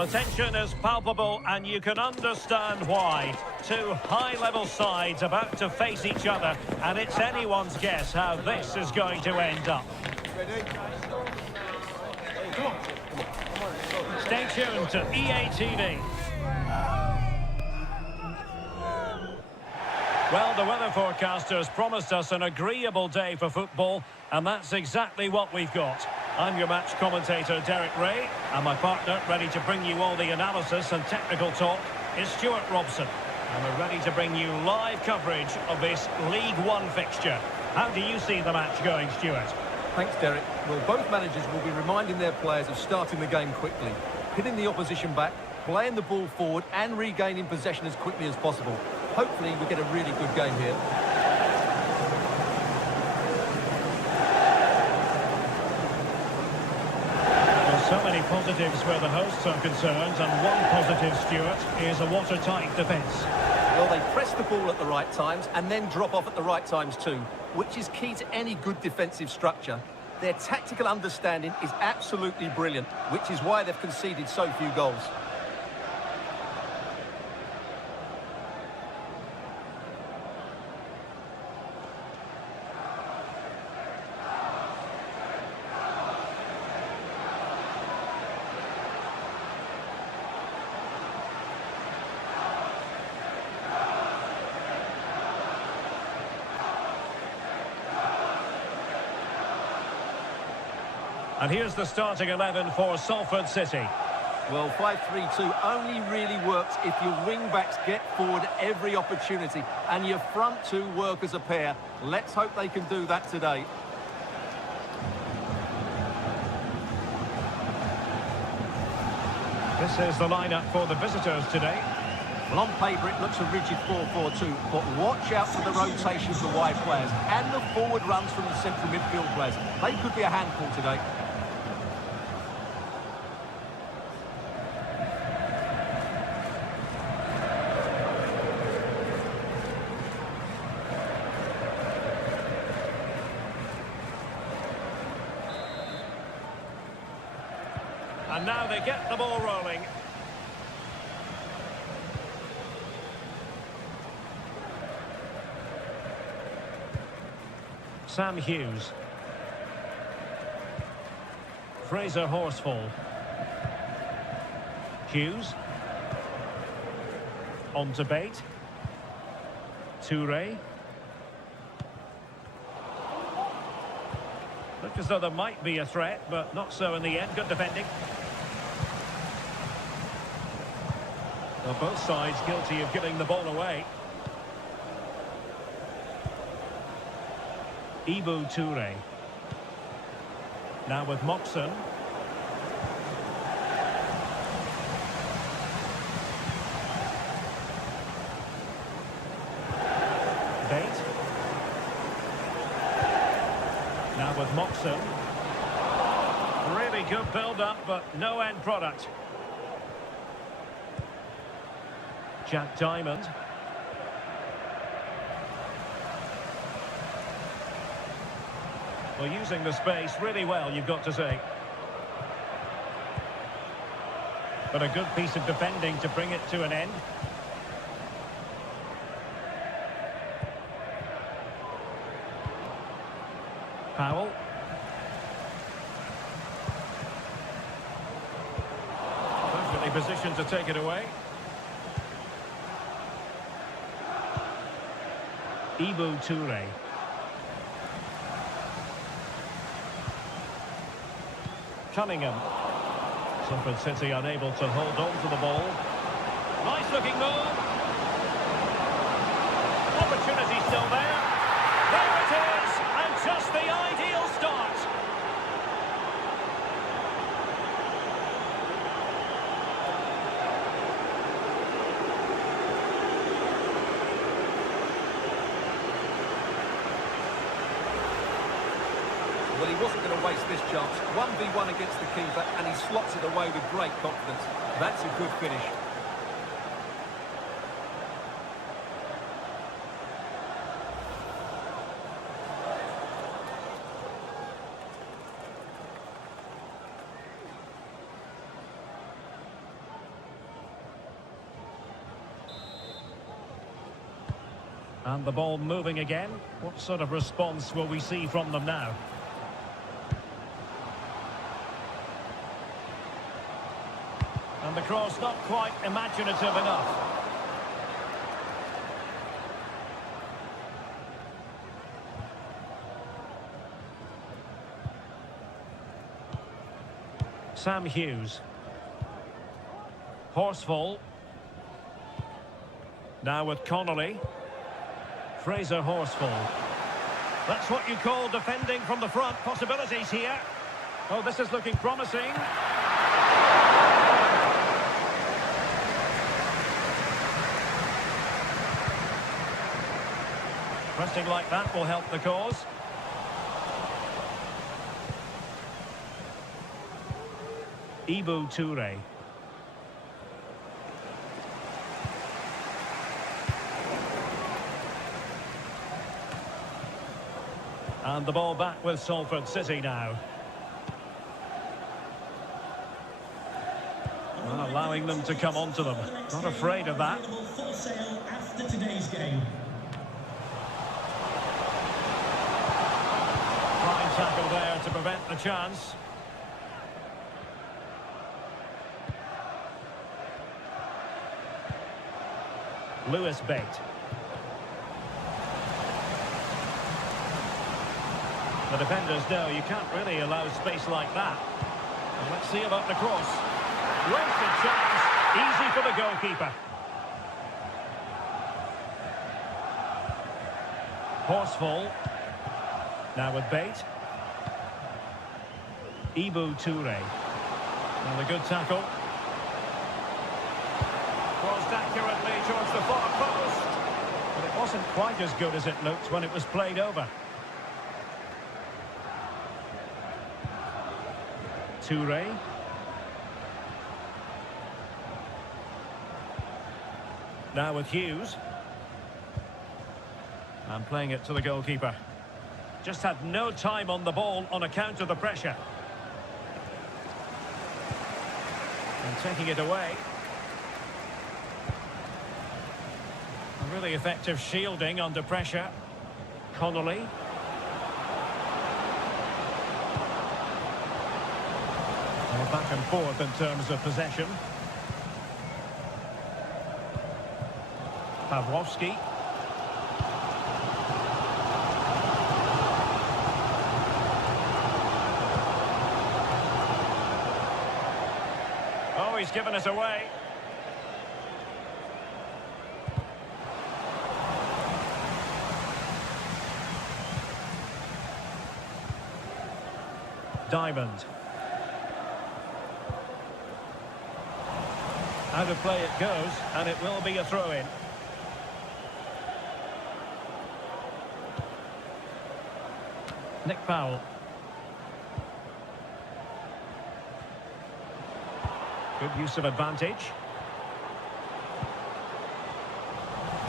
The tension is palpable and you can understand why. Two high-level sides about to face each other, and it's anyone's guess how this is going to end up. Stay tuned to EA TV. Well, the weather forecasters promised us an agreeable day for football, and that's exactly what we've got. I'm your match commentator, Derek Ray, and my partner, ready to bring you all the analysis and technical talk, is Stuart Robson. And we're ready to bring you live coverage of this League One fixture. How do you see the match going, Stuart? Thanks, Derek. Well, both managers will be reminding their players of starting the game quickly, hitting the opposition back, playing the ball forward and regaining possession as quickly as possible. Hopefully we get a really good game here. There's so many positives where the hosts are concerned, and one positive, Stuart, is a watertight defence. Well, they press the ball at the right times and then drop off at the right times too, which is key to any good defensive structure. Their tactical understanding is absolutely brilliant, which is why they've conceded so few goals. And here's the starting 11 for Salford City. Well, 5-3-2 only really works if your wing-backs get forward every opportunity and your front two work as a pair. Let's hope they can do that today. This is the lineup for the visitors today. Well, on paper it looks a rigid 4-4-2, but watch out for the rotation of the wide players and the forward runs from the central midfield players. They could be a handful today. And now they get the ball rolling. Sam Hughes. Fraser Horsfall. Hughes. On to Bate. Toure. Looked as though there might be a threat, but not so in the end. Good defending. Well, both sides guilty of giving the ball away. Ibu Toure. Now with Moxon. Bate. Now with Moxon. Really good build-up, but no end product. Jack Diamond. Well, using the space really well, you've got to say. But a good piece of defending to bring it to an end. Powell. Perfectly positioned to take it away. Ibu Toure. Cunningham. Salford City unable to hold on to the ball. Nice looking move. Opportunity still there. There it is, and just the ideal start. Well, he wasn't going to waste this chance. 1v1 against the keeper, and he slots it away with great confidence. That's a good finish. And the ball moving again. What sort of response will we see from them now? And the cross not quite imaginative enough. Sam Hughes. Horsfall. Now with Connolly. Fraser Horsfall. That's what you call defending from the front. Possibilities here. Oh, this is looking promising. Pressing like that will help the cause. Ibu Toure. And the ball back with Salford City now. Well, allowing them to come onto them. Not afraid of that. For sale after today's game. Fine tackle there to prevent the chance. Lewis Bate. The defenders know you can't really allow space like that. And let's see about the cross. Wasted chance. Easy for the goalkeeper. Horsfall. Now with Bate. Ibu Toure. And a good tackle. Crossed accurately towards the far post. But it wasn't quite as good as it looked when it was played over. Toure. Now with Hughes. And playing it to the goalkeeper. Just had no time on the ball on account of the pressure. And taking it away. A really effective shielding under pressure. Connolly. Back and forth in terms of possession. Pawłowski. Oh, he's given us away. Diamond. Out of play it goes, and it will be a throw-in. Nick Powell. Good use of advantage.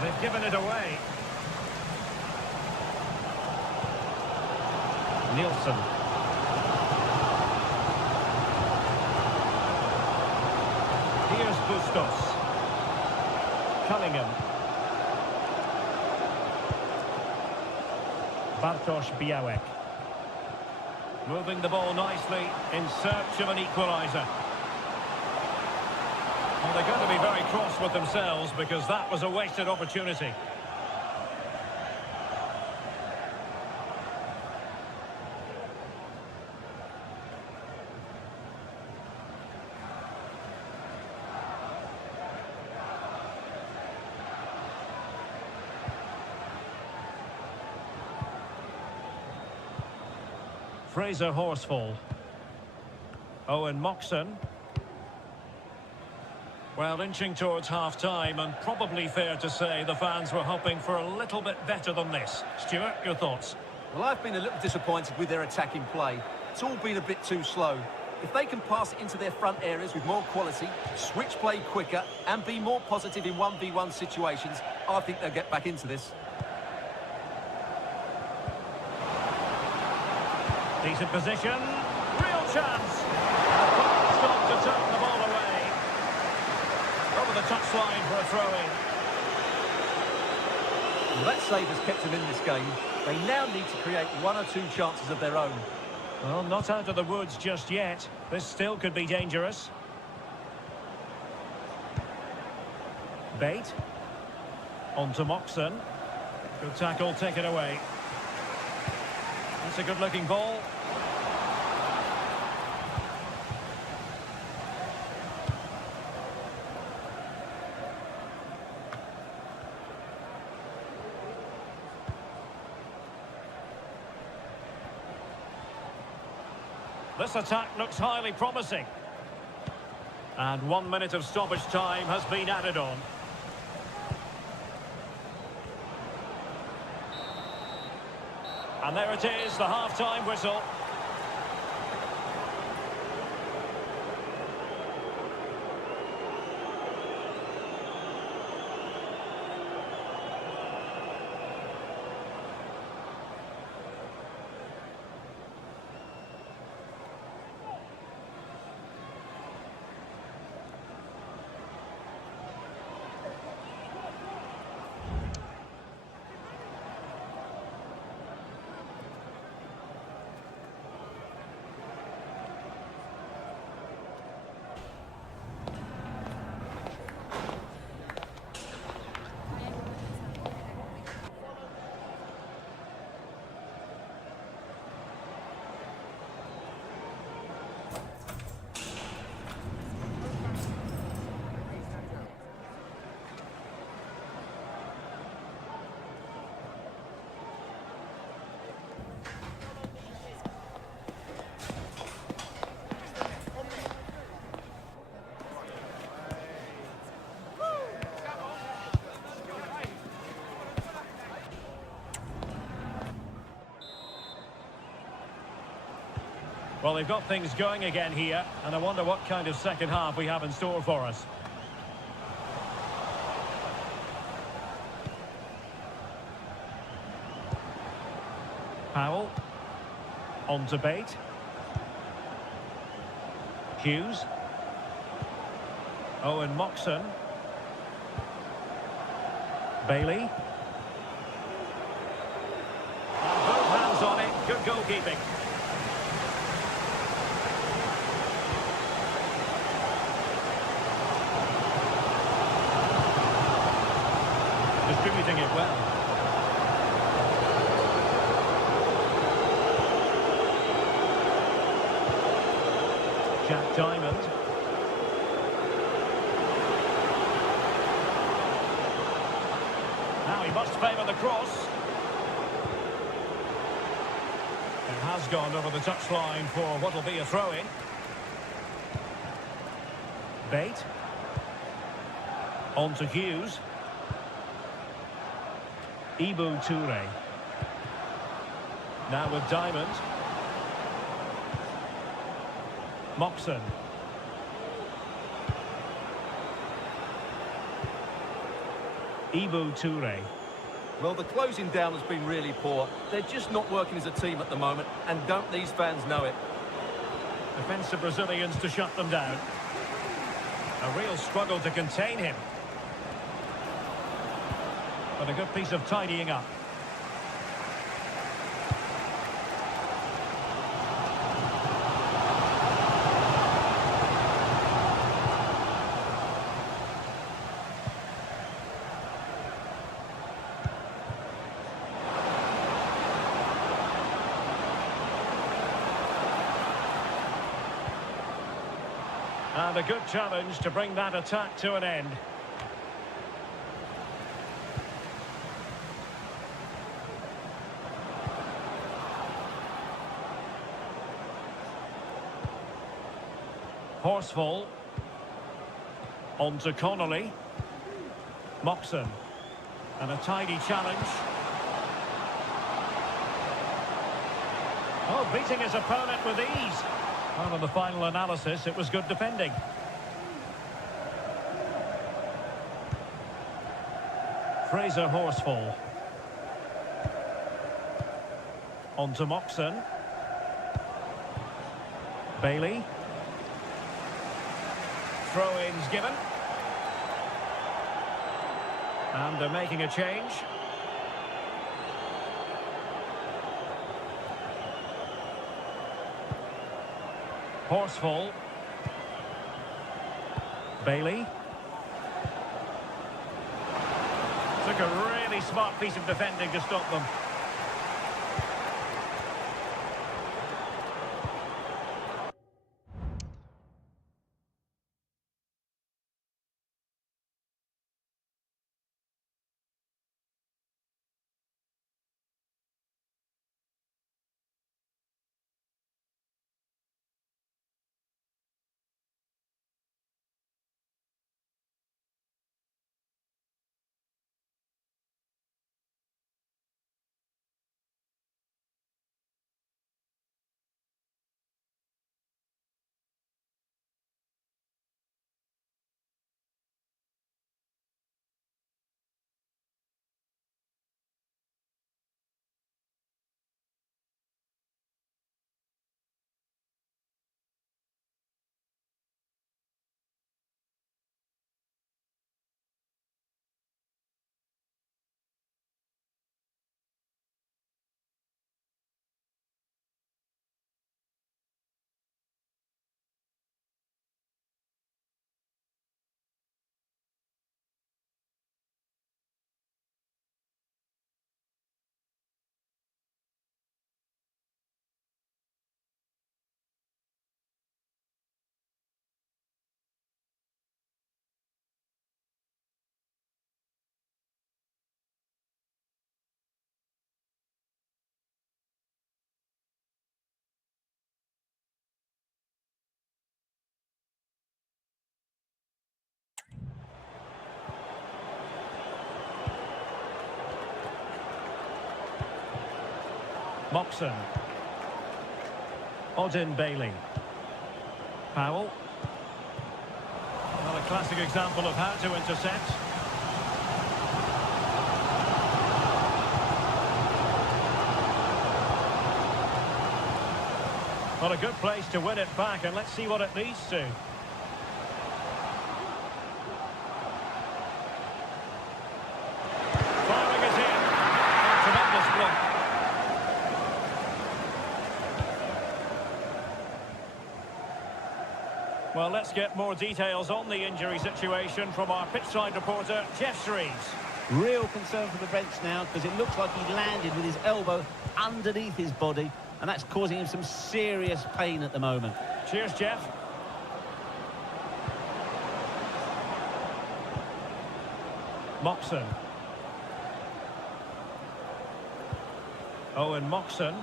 They've given it away. Nielsen. Here's Bustos. Cunningham. Bartosz Białek. Moving the ball nicely in search of an equaliser. Well, they're going to be very cross with themselves because that was a wasted opportunity. Fraser Horsfall. Owen Moxon. Well, inching towards half-time, and probably fair to say the fans were hoping for a little bit better than this. Stuart, your thoughts? Well, I've been a little disappointed with their attacking play. It's all been a bit too slow. If they can pass it into their front areas with more quality, switch play quicker, and be more positive in 1v1 situations, I think they'll get back into this. Decent position. Real chance. Stop to turn the ball away. Over the touchline for a throw-in. Well, that save has kept them in this game. They now need to create one or two chances of their own. Well, not out of the woods just yet. This still could be dangerous. Bate. On to Moxon. Good tackle, taken away. That's a good-looking ball. This attack looks highly promising. And 1 minute of stoppage time has been added on. And there it is, the half-time whistle. Well, they've got things going again here, and I wonder what kind of second half we have in store for us. Powell. On to Bate. Hughes. Owen Moxon. Bailey. And both hands on it. Good goalkeeping. Distributing it well. Jack Diamond. Now he must favour the cross. It has gone over the touchline for what will be a throw-in. Bate. On to Hughes. Ibu Toure. Now with Diamond. Moxon. Ibu Toure. Well, the closing down has been really poor. They're just not working as a team at the moment, and don't these fans know it? Defensive Brazilians to shut them down. A real struggle to contain him. But a good piece of tidying up. And a good challenge to bring that attack to an end. Horsfall. On to Connolly. Moxon. And a tidy challenge. Oh, beating his opponent with ease. Well, in the final analysis, it was good defending. Fraser Horsfall. On to Moxon. Bailey. Throw-ins given. And they're making a change. Horsfall. Bailey. Took a really smart piece of defending to stop them. Moxon. Odin Bailey. Powell. Well, a classic example of how to intercept. Well, a good place to win it back, and let's see what it leads to. Firing it in. A tremendous block. Well, let's get more details on the injury situation from our pitchside reporter, Jeff Shreves. Real concern for the bench now, because it looks like he landed with his elbow underneath his body, and that's causing him some serious pain at the moment. Cheers, Jeff. Moxon. Owen Moxon.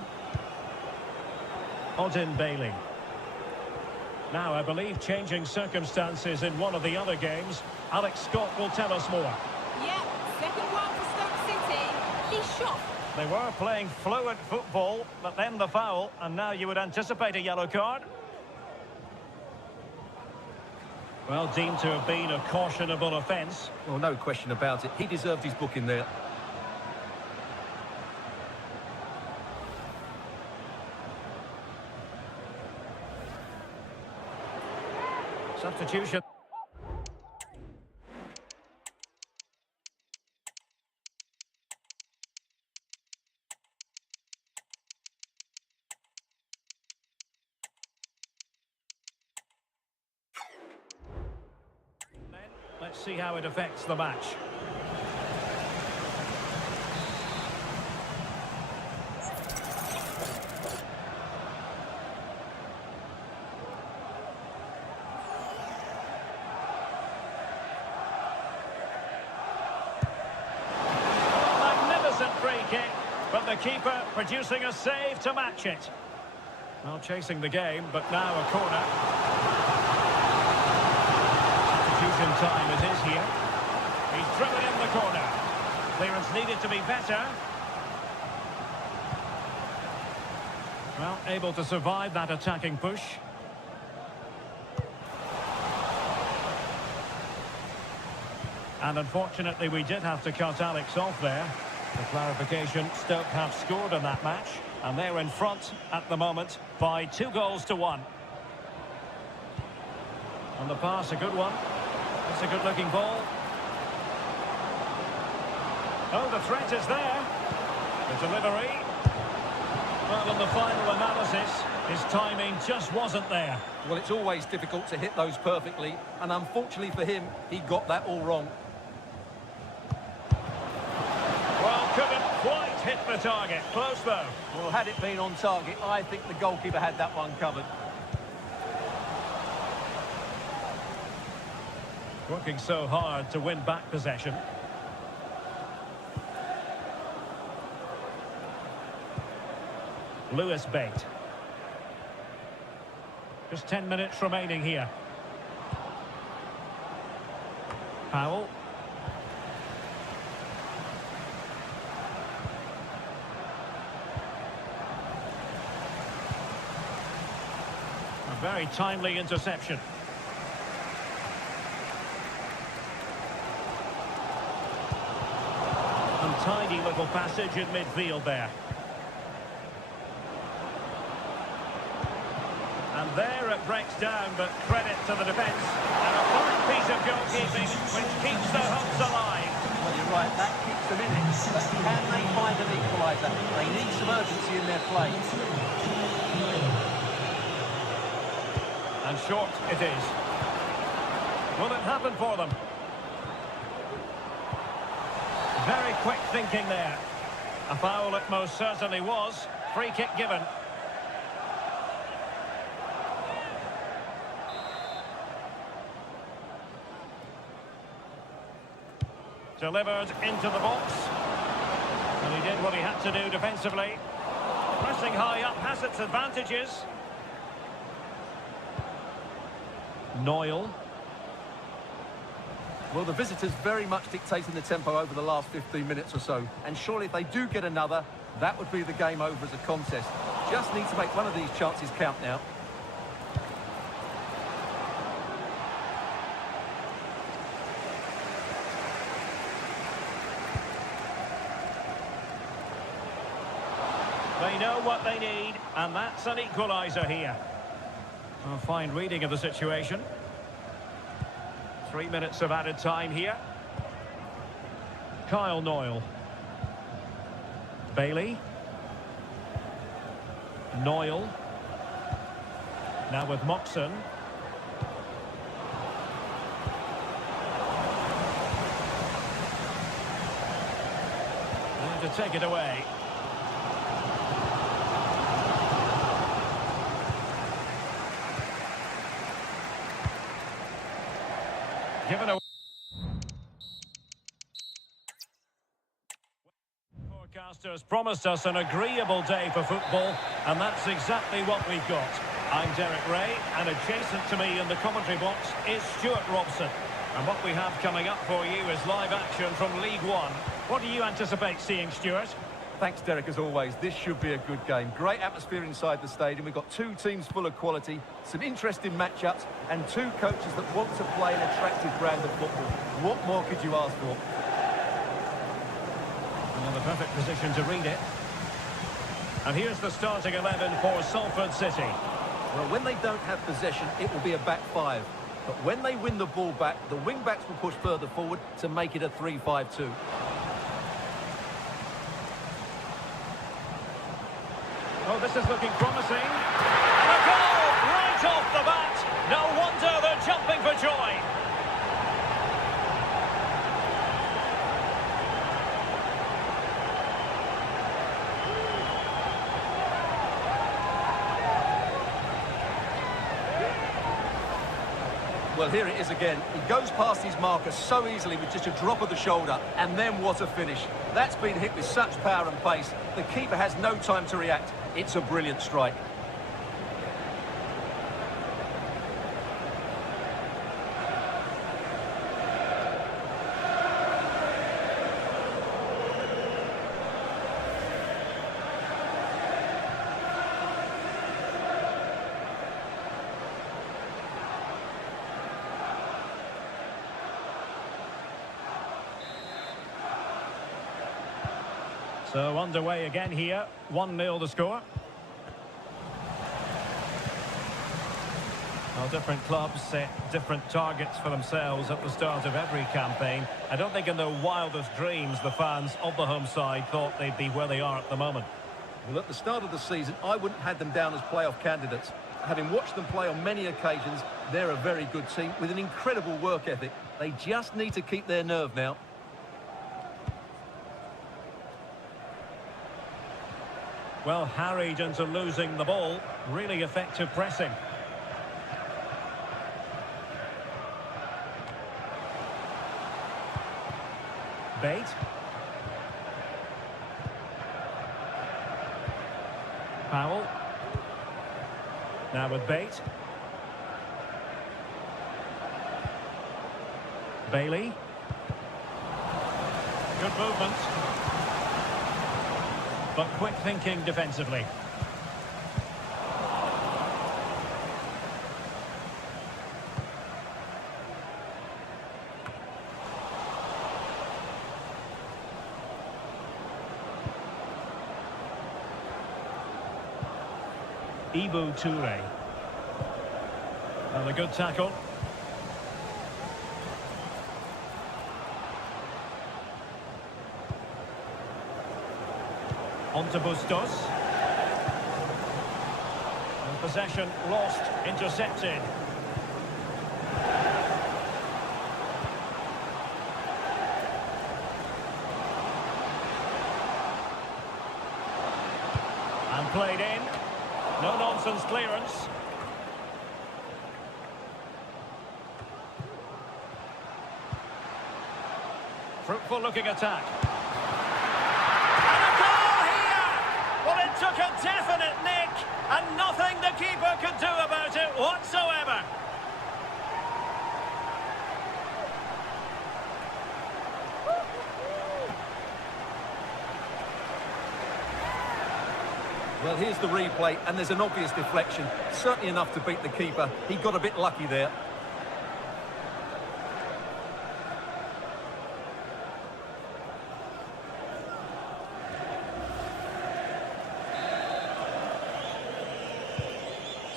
Odin Bailey. Now, I believe changing circumstances in one of the other games. Alex Scott will tell us more. Yeah, second one for Stoke City. He's shot. They were playing fluent football, but then the foul, and now you would anticipate a yellow card. Well, deemed to have been a cautionable offence. Well, no question about it. He deserved his booking there. Substitution. Let's see how it affects the match. Magnificent free kick, but the keeper producing a save to match it. Well, chasing the game, but now a corner. Time it is here. He's driven in the corner. Clearance needed to be better. Well, able to survive that attacking push. And unfortunately, we did have to cut Alex off there. For clarification, Stoke have scored in that match, and they're in front at the moment by 2-1. And the pass, a good one. It's a good-looking ball. Oh, the threat is there. The delivery. Well, in the final analysis, his timing just wasn't there. Well, it's always difficult to hit those perfectly, and unfortunately for him, he got that all wrong. Well, couldn't quite hit the target. Close, though. Well, had it been on target, I think the goalkeeper had that one covered. Working so hard to win back possession. Lewis Bate. Just 10 minutes remaining here. Powell. A very timely interception. Untidy little passage in midfield there. And there it breaks down, but credit to the defence. And a fine piece of goalkeeping, which keeps the hopes alive. Well, you're right, that keeps them in it. But can they find an equaliser? They need some urgency in their play. And short it is. Will it happen for them? Very quick thinking there. A foul it most certainly was. Free kick given. Delivered into the box. And he did what he had to do defensively. Pressing high up has its advantages. Noyle. Well, the visitors very much dictating the tempo over the last 15 minutes or so. And surely if they do get another, that would be the game over as a contest. Just need to make one of these chances count now. They know what they need, and that's an equaliser here. A fine reading of the situation. 3 minutes of added time here. Kyle Noyle. Bailey. Noyle. Now with Moxon. And to take it away. Given away. Forecasters promised us an agreeable day for football, and that's exactly what we've got. I'm Derek Ray, and adjacent to me in the commentary box is Stuart Robson. And what we have coming up for you is live action from League One. What do you anticipate seeing, Stuart? Thanks, Derek, as always. This should be a good game. Great atmosphere inside the stadium. We've got two teams full of quality, some interesting matchups, and two coaches that want to play an attractive brand of football. What more could you ask for? Well, the perfect position to read it. And here's the starting 11 for Salford City. Well, when they don't have possession, it will be a back five. But when they win the ball back, the wing-backs will push further forward to make it a 3-5-2. Oh, this is looking promising. And a goal right off the bat. No wonder they're jumping for joy. Well, here it is again. He goes past his marker so easily with just a drop of the shoulder. And then what a finish. That's been hit with such power and pace. The keeper has no time to react. It's a brilliant strike. So underway again here, 1-0 the score. Well, different clubs set different targets for themselves at the start of every campaign. I don't think in their wildest dreams the fans of the home side thought they'd be where they are at the moment. Well, at the start of the season, I wouldn't have had them down as playoff candidates. Having watched them play on many occasions, they're a very good team with an incredible work ethic. They just need to keep their nerve now. Well, harried into losing the ball. Really effective pressing. Bate. Powell. Now with Bate. Bailey. Good movement. But quick thinking defensively. Ibu Toure. And a good tackle. On to Bustos. And possession lost, intercepted. And played in. No-nonsense clearance. Fruitful-looking attack. And a goal here! Well, it took a definite nick, and nothing the keeper could do about it whatsoever. Well, here's the replay, and there's an obvious deflection. Certainly enough to beat the keeper. He got a bit lucky there.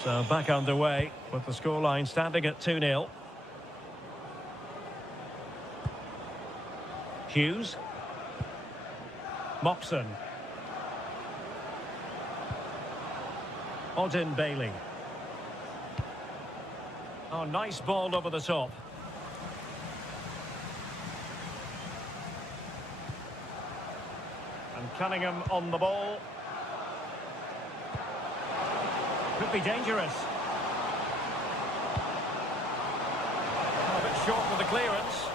So back underway with the scoreline standing at 2-0. Hughes. Moxon. Odin Bailey. Oh, nice ball over the top. And Cunningham on the ball. Could be dangerous. Oh, a bit short with the clearance.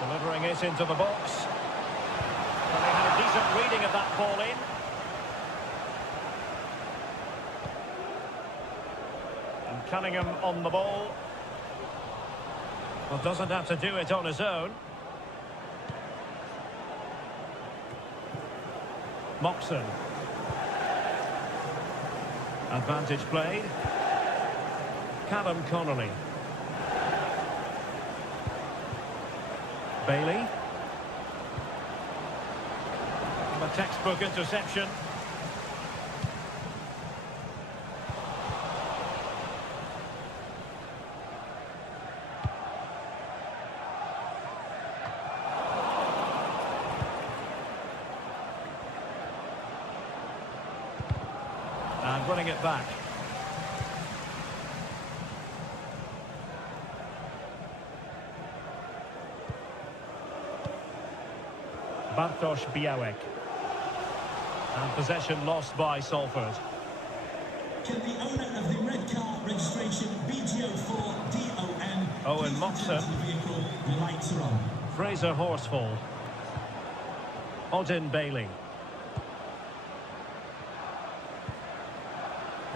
Delivering it into the box. Well, they had a decent reading of that ball in. And Cunningham on the ball. Well, doesn't have to do it on his own. Moxon. Advantage played. Callum Connolly. Bailey. A textbook interception. And running it back. Bartosz Białek. And possession lost by Salford. Can the owner of the red car registration BGO4DON Owen Moxon. vehicle, the lights are on. Fraser Horsfall. Odin Bailey.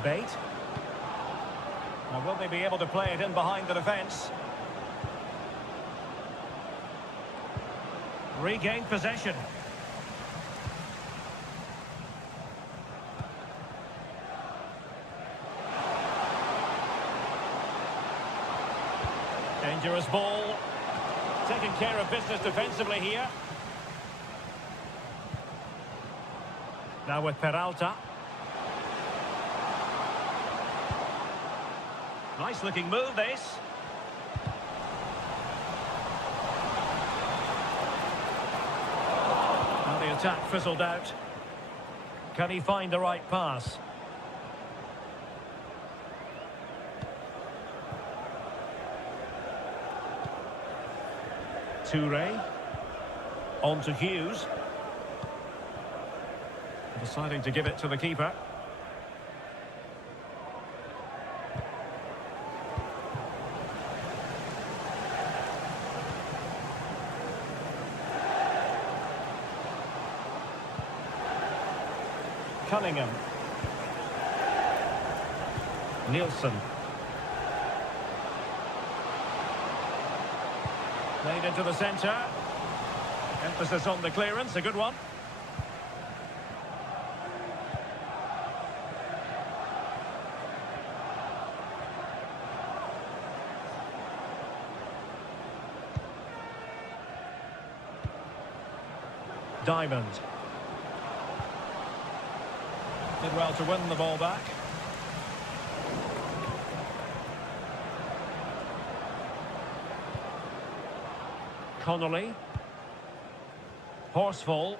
Bate. Now, will they be able to play it in behind the defence? Regained possession. Dangerous ball. Taking care of business defensively here. Now with Peralta. Nice looking move, this. attack fizzled out. Can he find the right pass? Toure. On to Hughes. Deciding to give it to the keeper. Cunningham. Nielsen. Played into the centre. Emphasis on the clearance, a good one. Diamond. Did well to win the ball back. Connolly. Horsfall.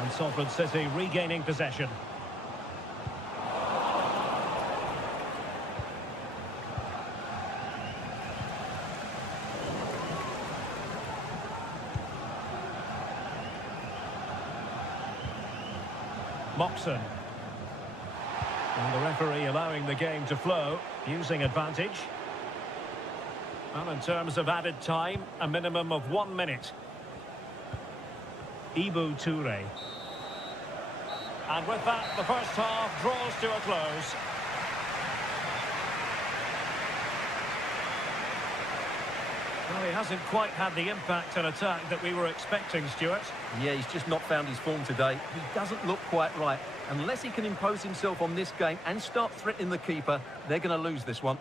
And Salford City regaining possession. Moxon. And the referee allowing the game to flow, using advantage. And in terms of added time, a minimum of 1 minute. Ibu Toure. And with that, the first half draws to a close. Well, he hasn't quite had the impact and attack that we were expecting, Stuart. Yeah, he's just not found his form today. He doesn't look quite right. Unless he can impose himself on this game and start threatening the keeper, they're going to lose this one.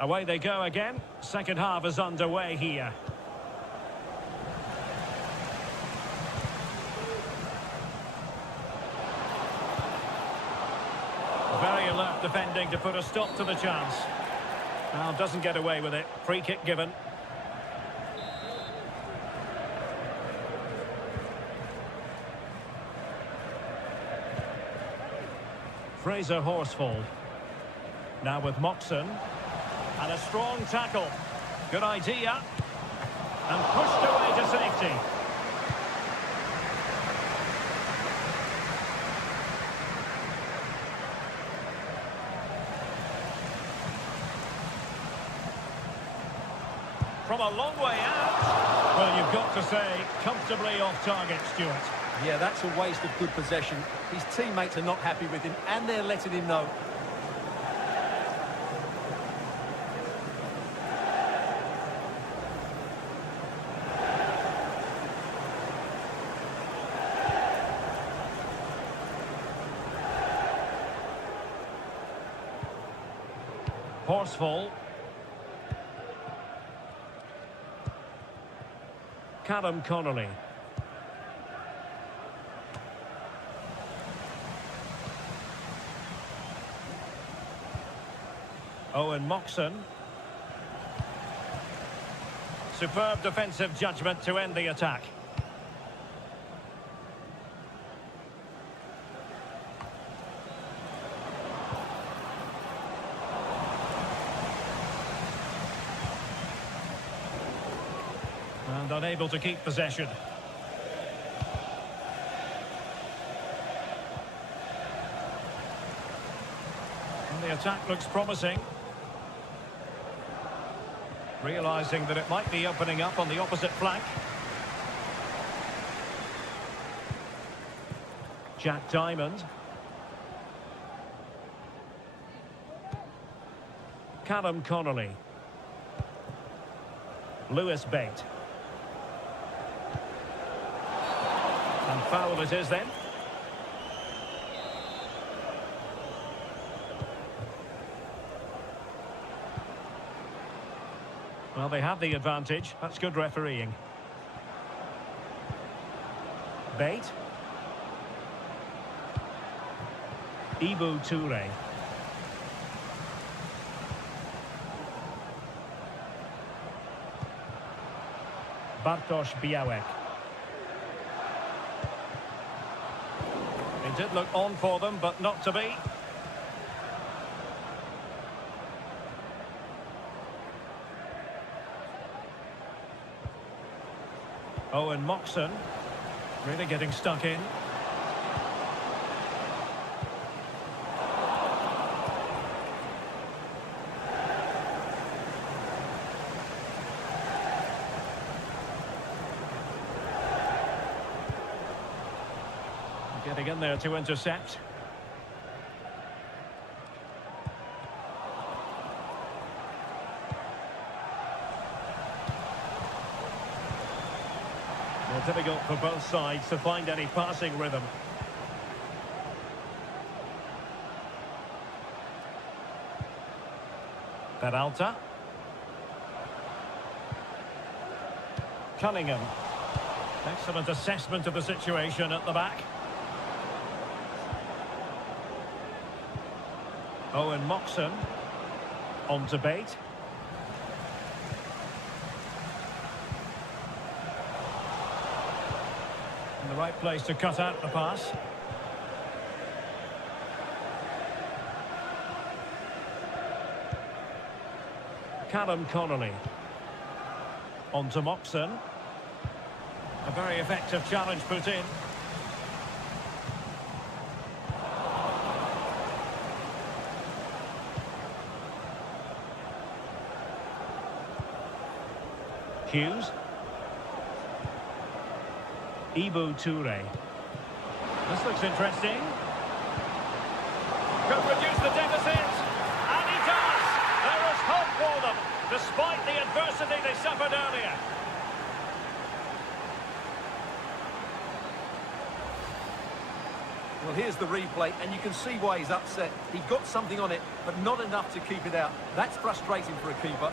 Away they go again. Second half is underway here. Very alert defending to put a stop to the chance. Now doesn't get away with it. Free kick given. Fraser Horsfall. Now with Moxon. And a strong tackle. Good idea. And pushed away to safety. From a long way out. Well, you've got to say, comfortably off target, Stuart. Yeah, that's a waste of good possession. His teammates are not happy with him, and they're letting him know. Horsfall. Callum Connolly. Owen Moxon. Superb defensive judgment to end the attack. And unable to keep possession. And the attack looks promising. Realising that it might be opening up on the opposite flank. Jack Diamond. Callum Connolly. Lewis Bate. And foul it is then. Well, they have the advantage. That's good refereeing. Bait. Ibu Toure. Bartosz Białek. It did look on for them, but not to be. Owen Moxon, really getting stuck in. Getting in there to intercept. Well, difficult for both sides to find any passing rhythm. Peralta. Cunningham. Excellent assessment of the situation at the back. Owen Moxon. On to Bait. In the right place to cut out the pass. Callum Connolly. On to Moxon. A very effective challenge put in. Hughes. Ibu Toure. This looks interesting. Could reduce the deficit. And he does! There is hope for them, despite the adversity they suffered earlier. Well, here's the replay, and you can see why he's upset. He got something on it, but not enough to keep it out. That's frustrating for a keeper.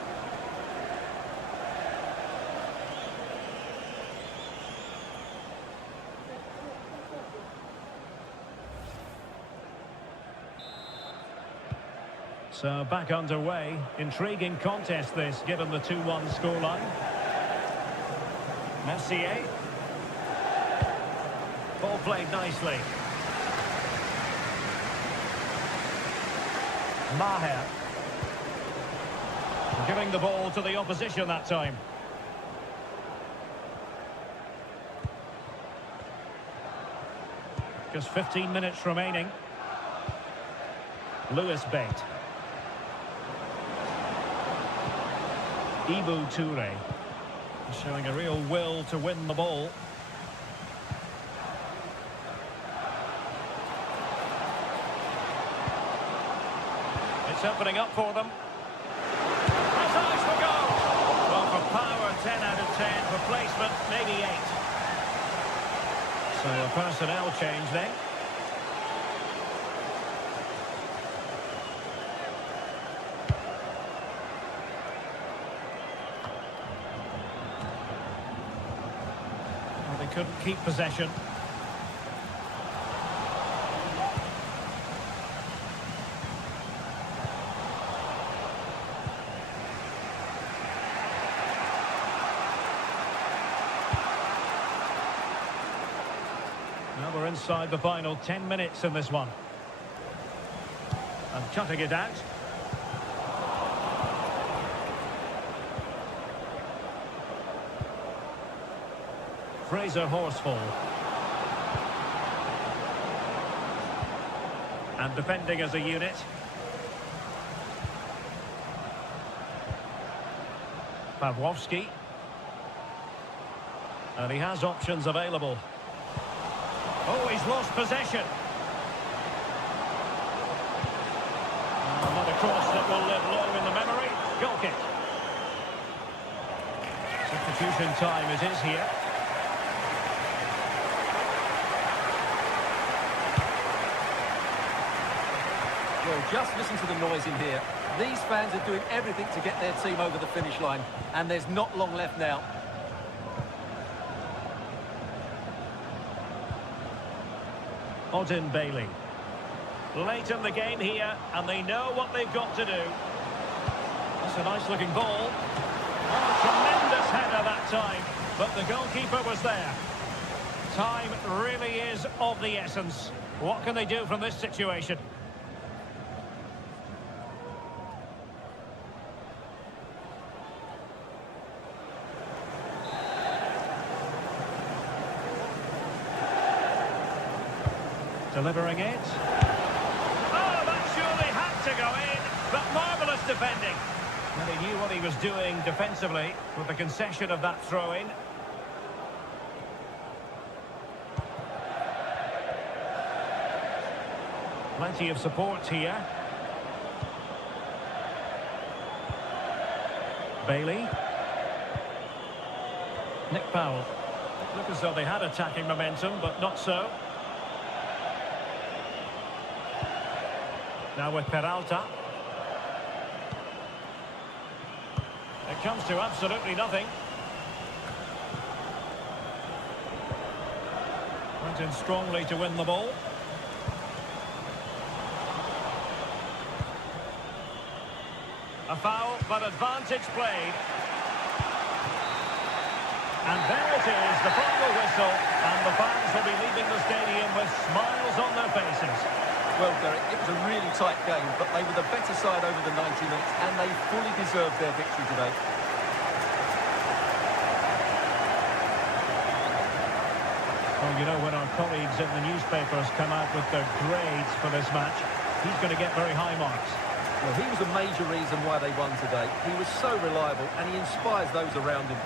So back underway. Intriguing contest this, given the 2-1 scoreline. Messier. Ball played nicely. Maher. Giving the ball to the opposition that time. Just 15 minutes remaining. Lewis Bate. Ibu Toure. Showing a real will to win the ball. It's opening up for them. Has eyes for goal. Well, for power, 10 out of 10. For placement, maybe 8. So a personnel change then. Well, they couldn't keep possession. Now we're inside the final 10 minutes in this one. And cutting it out. Fraser Horsfall. And defending as a unit. Pawłowski. And he has options available. Oh, he's lost possession. Another cross that will live long in the memory. Goal kick. Substitution time it is here. Well, just listen to the noise in here. These fans are doing everything to get their team over the finish line, and there's not long left now. Odin Bailey. Late in the game here, and they know what they've got to do. That's a nice-looking ball. Oh, tremendous header that time, but the goalkeeper was there. Time really is of the essence. What can they do from this situation? Delivering it. Oh, that surely had to go in, but marvellous defending. And he knew what he was doing defensively with the concession of that throw-in. Plenty of support here. Bailey. Nick Powell. Look as though they had attacking momentum, but not so. Now with Peralta. It comes to absolutely nothing. Went in strongly to win the ball. A foul, but advantage played. And there it is, the final whistle. And the fans will be leaving the stadium with smiles on their faces. Well, Derek, it was a really tight game, but they were the better side over the 90 minutes, and they fully deserved their victory today. Well, you know, when our colleagues in the newspapers come out with their grades for this match, he's going to get very high marks. Well, he was a major reason why they won today. He was so reliable, and he inspires those around him.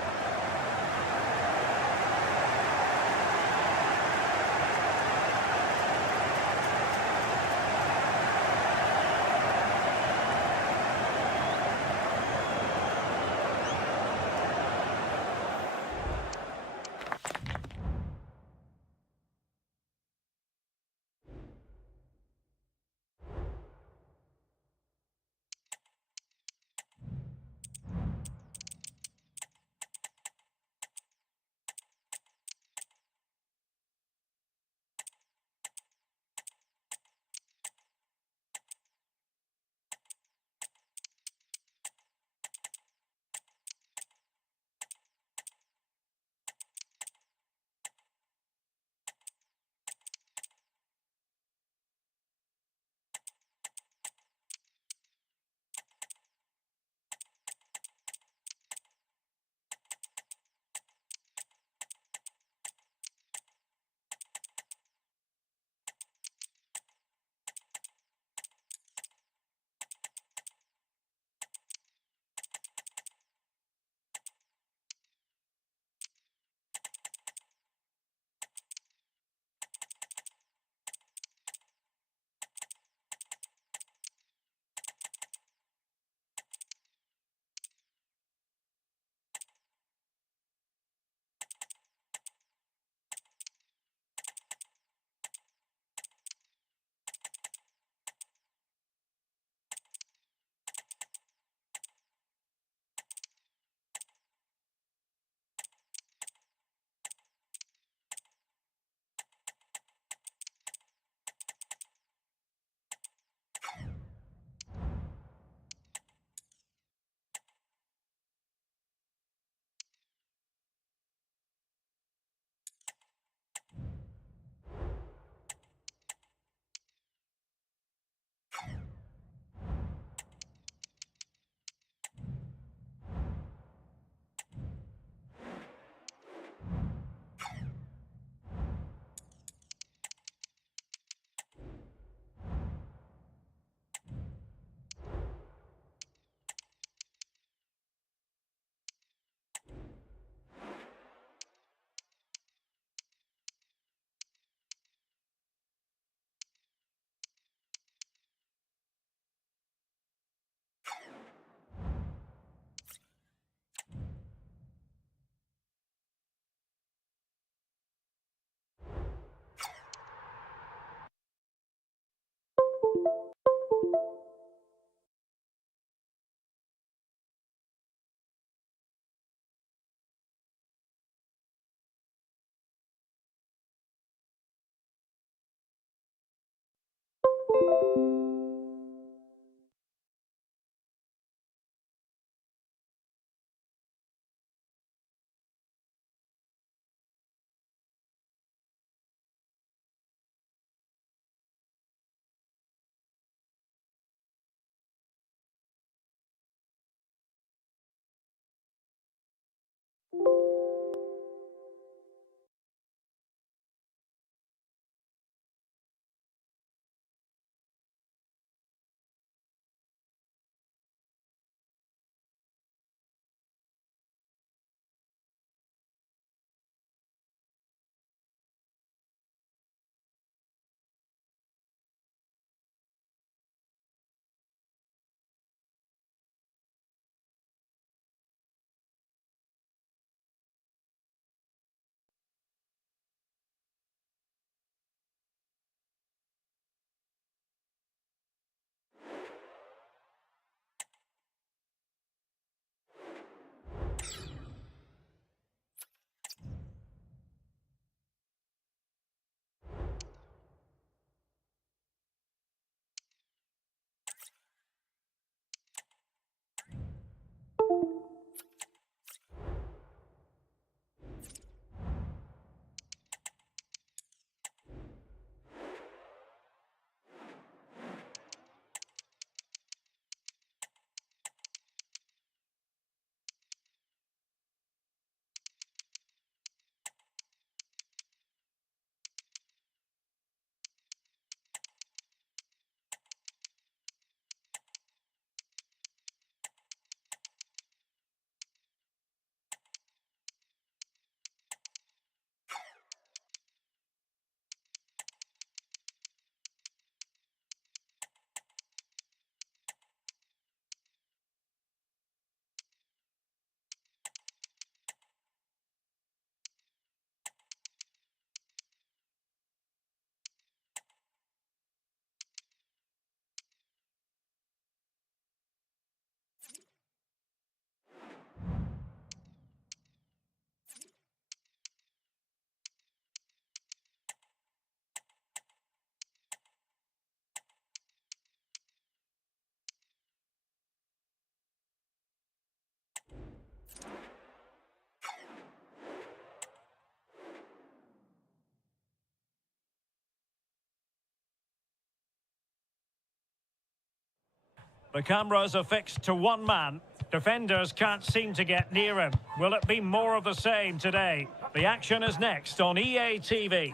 The cameras are fixed to one man. Defenders can't seem to get near him. Will it be more of the same today? The action is next on EA TV.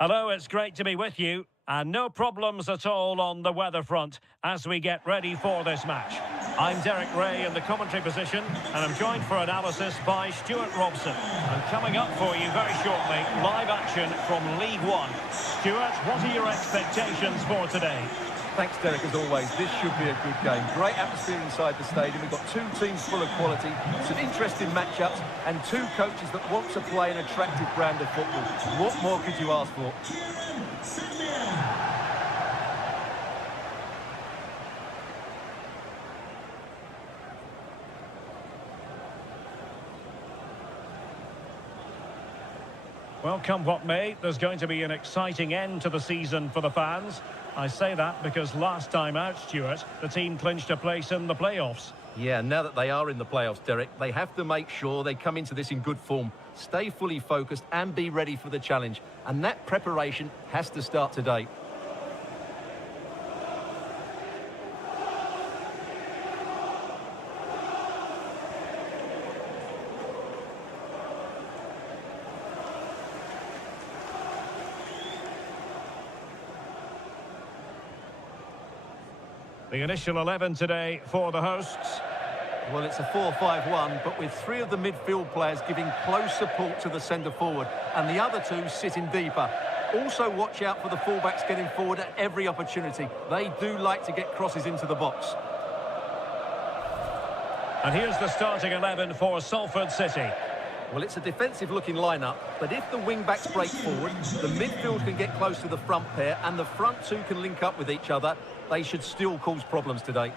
Hello, it's great to be with you. And no problems at all on the weather front as we get ready for this match. I'm Derek Ray in the commentary position, and I'm joined for analysis by Stuart Robson. And coming up for you very shortly, live action from League One. Stuart, what are your expectations for today? Thanks, Derek, as always. This should be a good game. Great atmosphere inside the stadium. We've got two teams full of quality, some interesting matchups, and two coaches that want to play an attractive brand of football. What more could you ask for? Well, come what may, there's going to be an exciting end to the season for the fans. I say that because last time out, Stuart, the team clinched a place in the playoffs. Yeah, now that they are in the playoffs, Derek, they have to make sure they come into this in good form, stay fully focused and be ready for the challenge. And that preparation has to start today. The initial 11 today for the hosts. Well, it's a 4-5-1, but with three of the midfield players giving close support to the centre-forward, and the other two sitting deeper. Also, watch out for the fullbacks getting forward at every opportunity. They do like to get crosses into the box. And here's the starting 11 for Salford City. Well, it's a defensive-looking lineup, but if the wing-backs break forward, the midfield can get close to the front pair, and the front two can link up with each other. They should still cause problems today.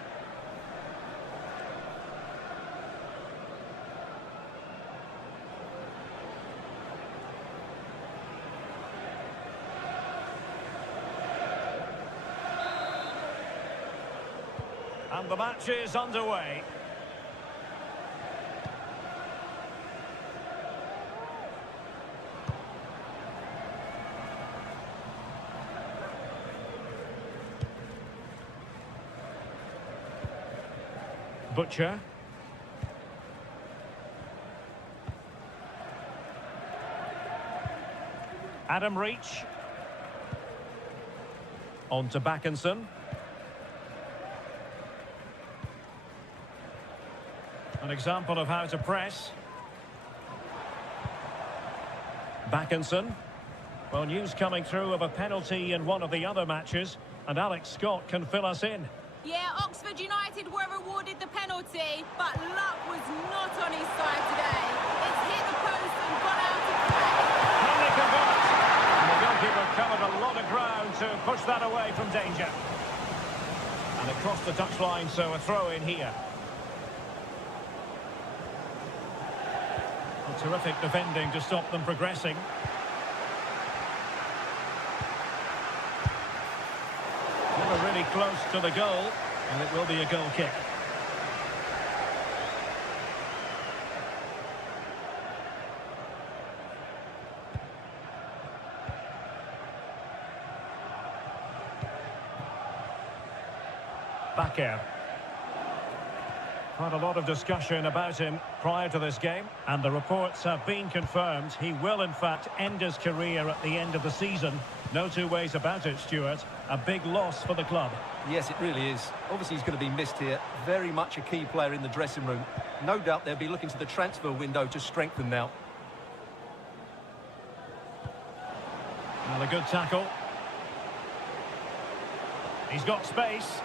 And the match is underway. Butcher. Adam Reach. On to Backinson. An example of how to press. Backinson. Well, news coming through of a penalty in one of the other matches, and Alex Scott can fill us in. Yeah, Oxford United were awarded the penalty, but luck was not on his side today. It's hit the post and gone out of play. Can they convert? And the goalkeeper covered a lot of ground to push that away from danger. And across the touchline, so a throw in here. Well, terrific defending to stop them progressing. Never really close to the goal, and it will be a goal kick. Bakker. Quite a lot of discussion about him prior to this game, and the reports have been confirmed. He will, in fact, end his career at the end of the season. No two ways about it, Stuart. A big loss for the club. Yes, it really is. Obviously, he's going to be missed here. Very much a key player in the dressing room. No doubt they'll be looking to the transfer window to strengthen now. Well, a good tackle. He's got space.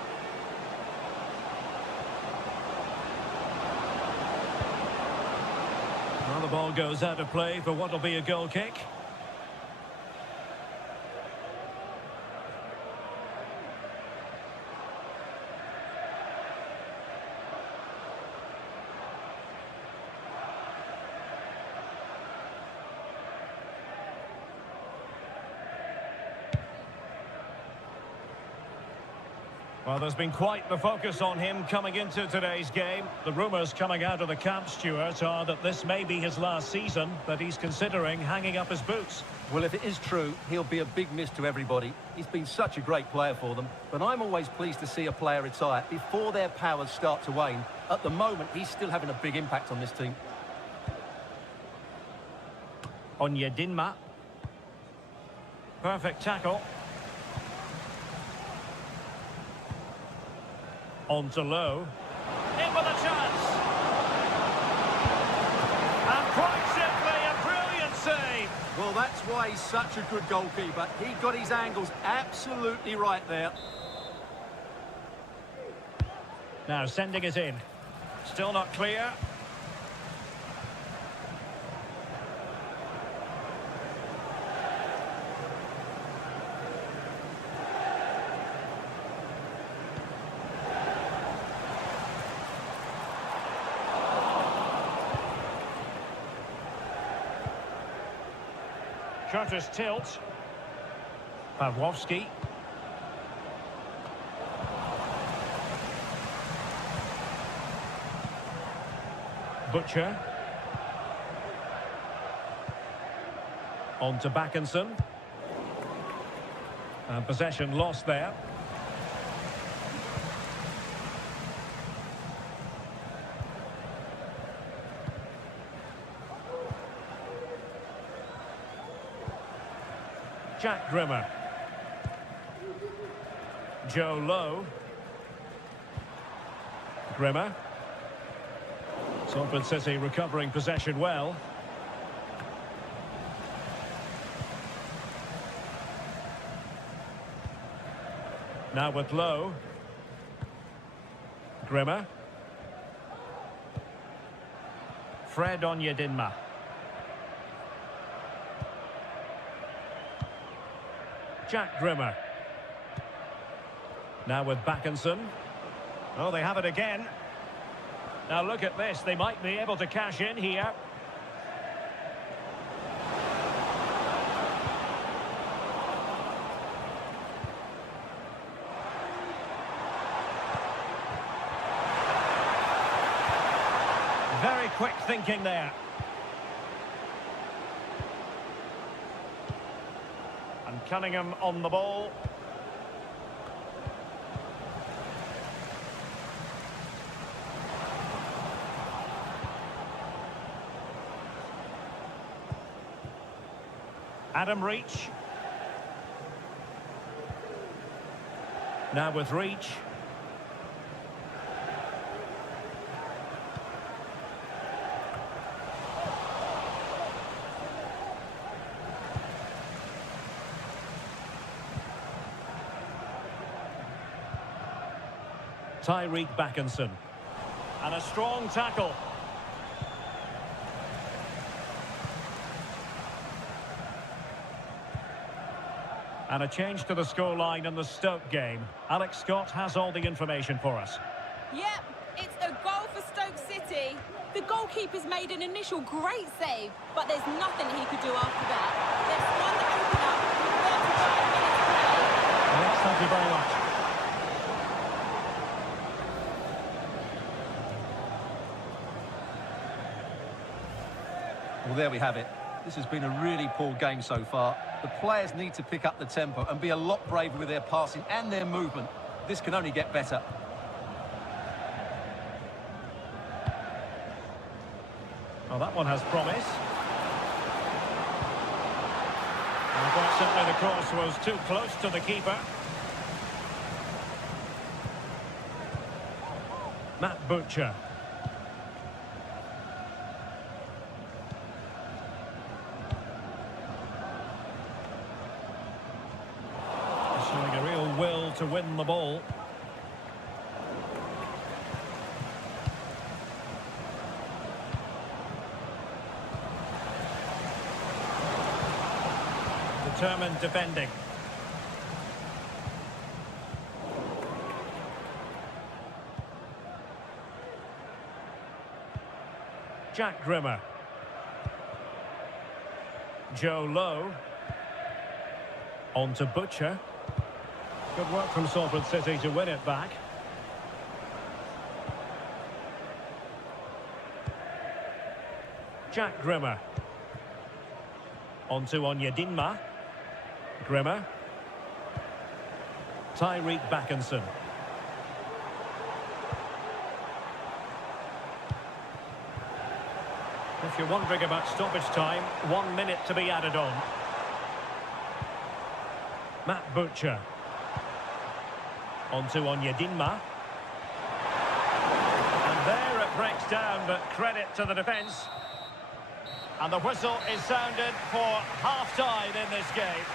Well, the ball goes out of play for what will be a goal kick. Well, there's been quite the focus on him coming into today's game. The rumours coming out of the camp, Stuart, are that this may be his last season, that he's considering hanging up his boots. Well, if it is true, he'll be a big miss to everybody. He's been such a great player for them, but I'm always pleased to see a player retire before their powers start to wane. At the moment, he's still having a big impact on this team. Onyedinma. Perfect tackle. On to Lowe. In with a chance. And quite simply, a brilliant save. Well, that's why he's such a good goalkeeper. He got his angles absolutely right there. Now sending it in. Still not clear. Curtis Tilt. Pawłowski. Butcher. On to Backinson. And possession lost there. Jack Grimmer. Joe Lowe. Grimmer. Salford City recovering possession well. Now with Lowe. Grimmer. Fred Onyedinma. Jack Grimmer. Now with Backinson. Oh, they have it again. Now look at this. They might be able to cash in here. Very quick thinking there. And Cunningham on the ball. Adam Reach. Now with Reach. Tyreek Backinson. And a strong tackle. And a change to the scoreline in the Stoke game. Alex Scott has all the information for us. Yep, it's a goal for Stoke City. The goalkeeper's made an initial great save, but there's nothing he could do after that. They've won the opener with 35 minutes play. Alex, thank you very much. Well, there we have it. This has been a really poor game so far. The players need to pick up the tempo and be a lot braver with their passing and their movement. This can only get better. Well, that one has promise. Unfortunately, the cross was too close to the keeper. Matt Butcher. Showing a real will to win the ball. Determined defending. Jack Grimmer. Joe Lowe. On to Butcher. Good work from Salford City to win it back. Jack Grimmer. On to Onyedinma. Grimmer. Tyreek Backinson. If you're wondering about stoppage time, 1 minute to be added on. Matt Butcher. On to Onyedinma. And there it breaks down, but credit to the defence. And the whistle is sounded for half-time in this game.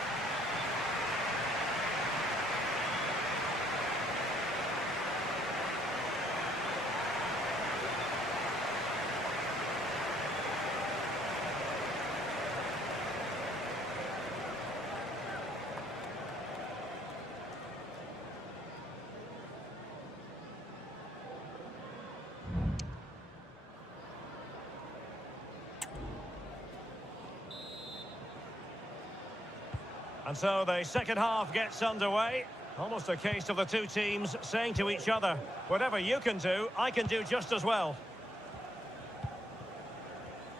And so the second half gets underway. Almost a case of the two teams saying to each other, whatever you can do, I can do just as well.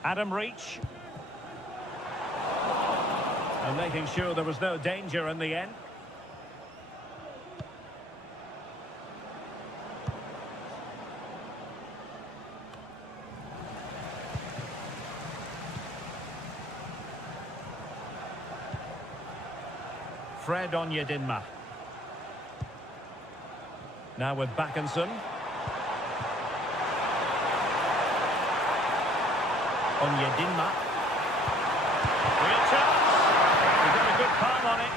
Adam Reach. And making sure there was no danger in the end. Fred Onyedinma. Now with Backinson. Onyedinma. Real chance. He got a good palm on it.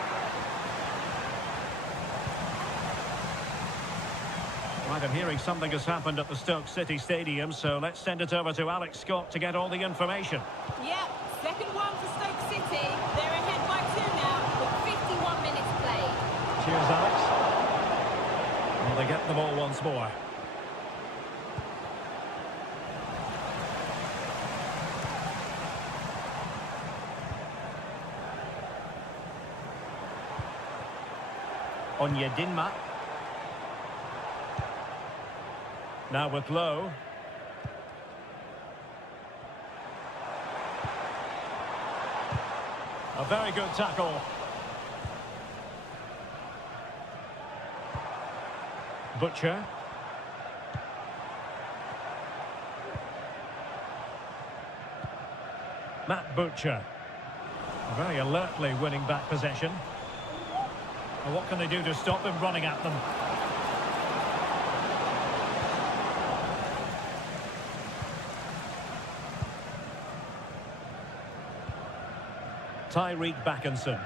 Right, I'm hearing something has happened at the Stoke City Stadium, so let's send it over to Alex Scott to get all the information. Yep, second one for Stoke City. They're ahead by 2 now with 51 minutes played. Cheers, Alex. Well, they get the ball once more. Onyedinma. Now with Lowe. very good tackle. Butcher. Matt Butcher. Very alertly winning back possession. Well, what can they do to stop him running at them? Tyreek Backinson.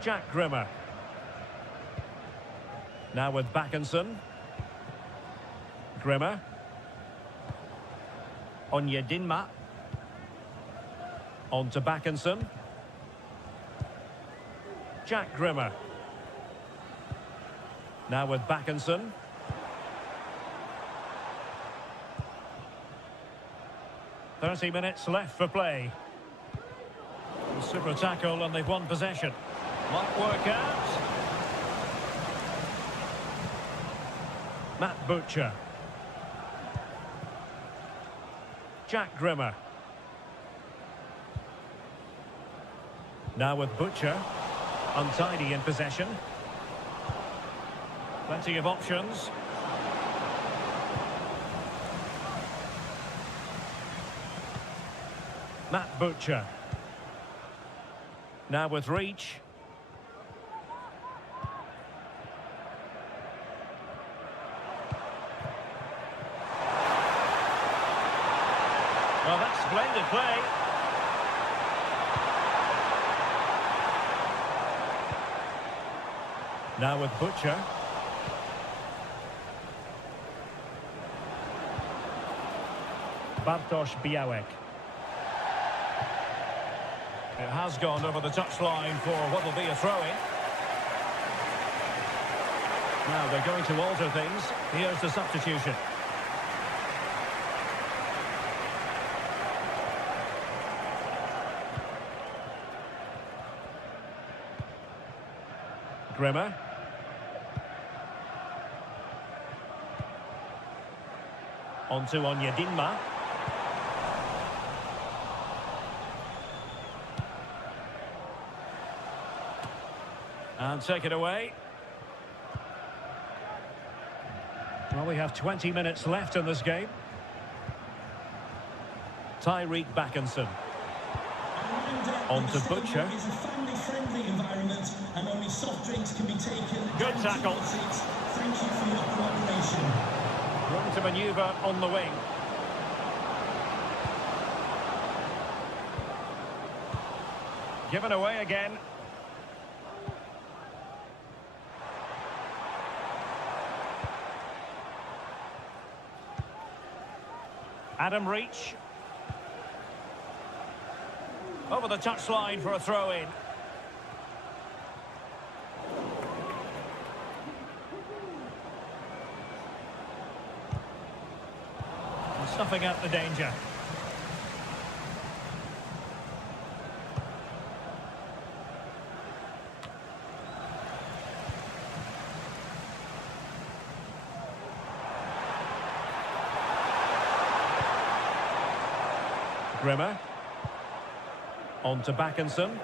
Jack Grimmer. Now with Backinson. Grimmer. Onyedinma. On to Backinson. Jack Grimmer. Now with Backinson. "30 minutes left for play. Super tackle and they've won possession. Might work out. Matt Butcher. Jack Grimmer. Now with Butcher. Untidy in possession. Plenty of options. Matt Butcher. Now with reach. Well, that's splendid play. Now with Butcher. Bartosz Białek. It has gone over the touchline for what will be a throw-in. Now they're going to alter things. Here's the substitution. Grimmer. On to Onyedinma. And take it away. Well, we have 20 minutes left in this game. Tyreek Backinson. On to Butcher. It's a family-friendly environment and only soft drinks can be taken. Good tackle. Thank you for your cooperation. Room to manoeuvre on the wing. Given away again. Adam Reach. Over the touchline for a throw-in. Snuffing out the danger. Grimmer. On to Backinson.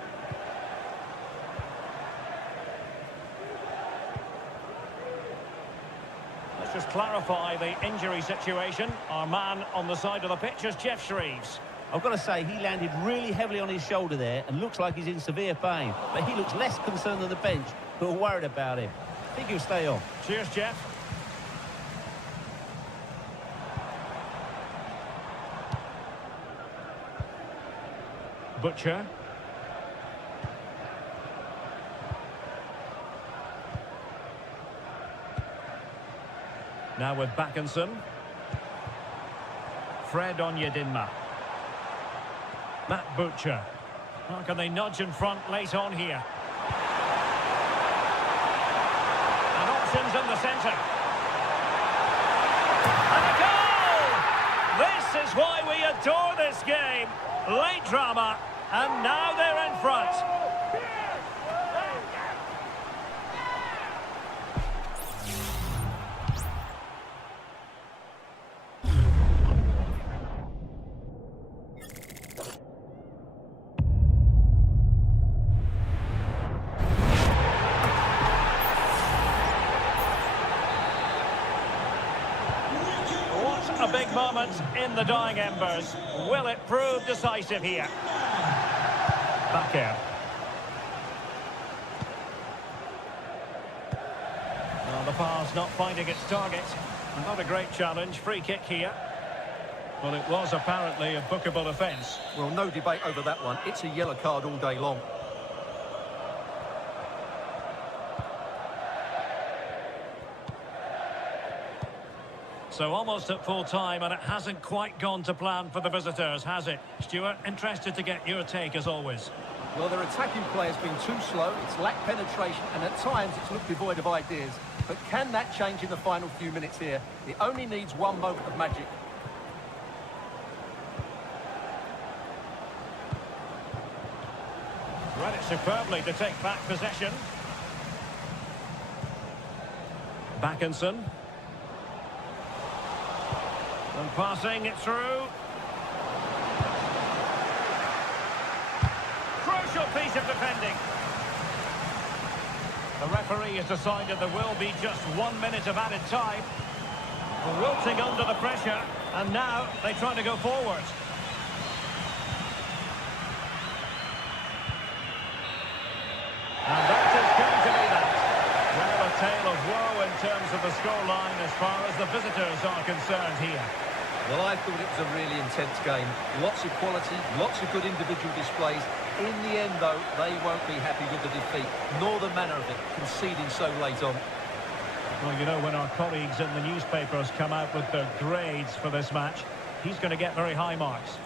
Let's just clarify the injury situation. Our man on the side of the pitch is Jeff Shreves. I've got to say, he landed really heavily on his shoulder there and looks like he's in severe pain. But he looks less concerned than the bench, who are worried about him. I think he'll stay on. Cheers, Jeff. Butcher. Now with Backinson. Fred Onyedinma. Matt Butcher. How can they nudge in front late on here? And options in the centre. And a goal! This is why we adore this game. Late drama, and now they're in front. A big moment in the dying embers. Will it prove decisive here? Back in. Well, the pass not finding its target. Not a great challenge. Free kick here. Well, it was apparently a bookable offence. Well, no debate over that one. It's a yellow card all day long. So almost at full time, and it hasn't quite gone to plan for the visitors, has it? Stuart, interested to get your take as always. Well, their attacking play has been too slow, it's lacked penetration, and at times it's looked devoid of ideas. But can that change in the final few minutes here? It only needs one moment of magic. Read it superbly to take back possession. Backinson. And passing it through. Crucial piece of defending. The referee has decided there will be just 1 minute of added time. Wilting under the pressure, and now they try to go forward. And that is going to be that. Well, a tale of woe in terms of the scoreline as far as the visitors are concerned here. Well, I thought it was a really intense game. Lots of quality, lots of good individual displays. In the end, though, they won't be happy with the defeat, nor the manner of it, conceding so late on. Well, you know, when our colleagues in the newspapers come out with their grades for this match, he's going to get very high marks.